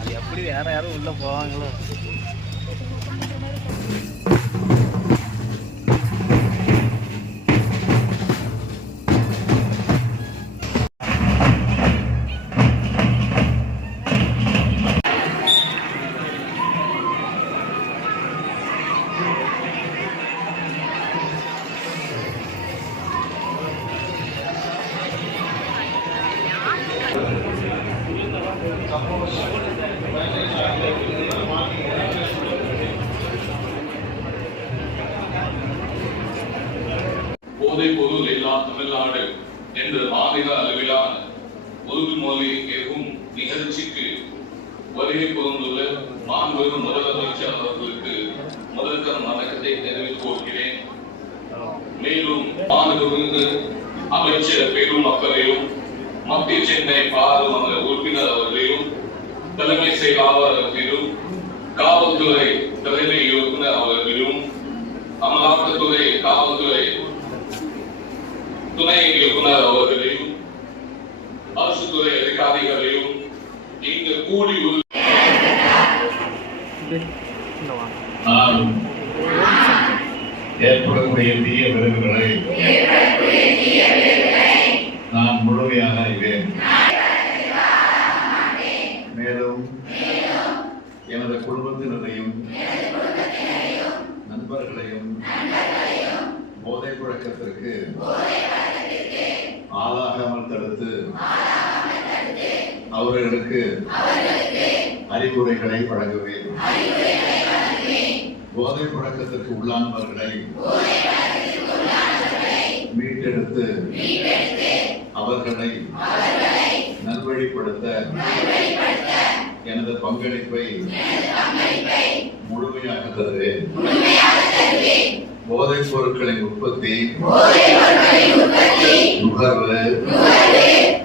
அது எப்படி வேற யாரும் உள்ள போவாங்களோ? போதை பொருள் இல்லா தமிழ்நாடு என்ற மாநில அளவிலான உறுதிமொழி ஏற்கும் நிகழ்ச்சிக்கு வருகை புரிந்துள்ள மாண்புமிகு முதலமைச்சர் அவர்களுக்கு முதற்கண் வணக்கத்தை தெரிவித்துக் கொள்கிறேன். மேலும் மாண்புமிகு அமைச்சர் பெருமக்களையும் மத்திய சென்னை பாராளுமன்ற உறுப்பினர் அவர்களையும் தலைமை செயலாளர் அவர்களையும் காவல்துறை தலைமை இயக்குனர் அவர்களையும் அமலாக்கத்துறை காவல்துறை துணை இயக்குனர் அவர்களையும் அரசு துறை அதிகாரிகளையும் இங்கு கூடி ஏற்படக்கூடிய தீய விளைவுகளை நான் முழுமையாக அறிவேன். மேலும் எனது குடும்பத்தினரையும் நண்பர்களையும் போதை புழக்கத்திற்கு ஆளாகாமல் தடுத்து அவர்களுக்கு அறிவுரைகளை வழங்குவேன். போதை புழக்கத்திற்கு உள்ளானவர்களை மீட்டெடுத்து அவர்களை நல்வழிப்படுத்த எனது பங்களிப்பை முழுமையாக தருவேன். போதைப் பொருட்களின் உற்பத்தி, நுகர்வு,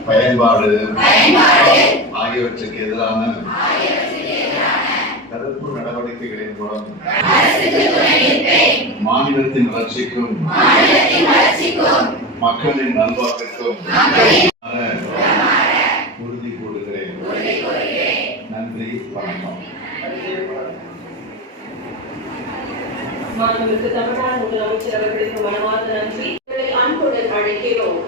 பயன்பாடு ஆகியவற்றுக்கு எதிரான தடுப்பு நடவடிக்கைகளின் மூலம் மாநிலத்தின் வளர்ச்சிக்கும் மக்களின் நல்வாழ்விற்கும் உறுதி கூறுகிறேன். நன்றி, வணக்கம். மாண்புமிகு தமிழ்நாடு முதலமைச்சர் அவர்களுக்கு மனமார்ந்த நன்றி. அன்புடன் அழைக்கிறோம்.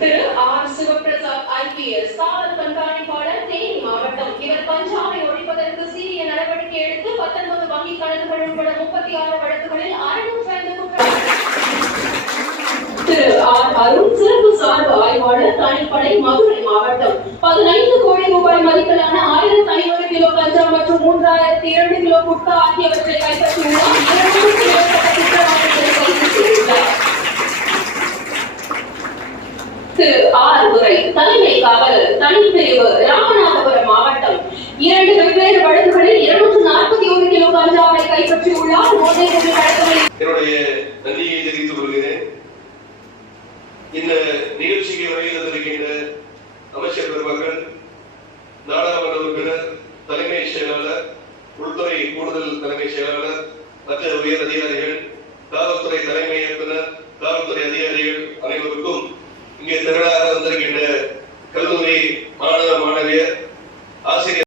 திரு ஆர் சிவபிரசாத் ஐபிஎஸ் காவல் கண்காணிப்பாளர், தேனி மாவட்டம். இவர் கஞ்சாவை ஒழிப்பதற்கு சீரிய நடவடிக்கை எடுத்து 19 வங்கி கணக்குகள் உட்பட 36 வழக்குகளில் 605 குற்றங்கள். திரு ஆர் அருண் சிறப்பு சார்பு ஆய்வாளர், தனிப்படை, மதுரை மாவட்டம். 15 கோடி ரூபாய் மதிப்பிலான 1500 கிலோ கஞ்சா மற்றும் 3002 கிலோ குட்கா ஆகியவற்றை கைப்பற்றியுள்ளார். 200க்கும் மேற்பட்ட குற்றவாளிகளை கைது செய்துள்ளார். திரு ஆர் துரை, தலைமை காவலர், தனிப்பிரிவு, ராமநாதபுரம் மாவட்டம். 2 வெவ்வேறு வழக்குகளில் 241 கிலோ கஞ்சாவை கைப்பற்றியுள்ளார். போதைப் பொருள் வழக்குகளில் என்னுடைய நன்றியை தெரிவித்துக் கொள்கிறேன். இந்த நிகழ்ச்சிக்கு வருகை தந்திருக்கின்ற அமைச்சர் பெருமக்கள், நாடாளுமன்ற உறுப்பினர், தலைமை செயலாளர், உள்துறை கூடுதல் தலைமை செயலாளர், மற்ற உயர் அதிகாரிகள், காவல்துறை தலைமை இயக்குனர், காவல்துறை அதிகாரிகள் அனைவருக்கும் இங்கே திரளாக வந்திருக்கின்ற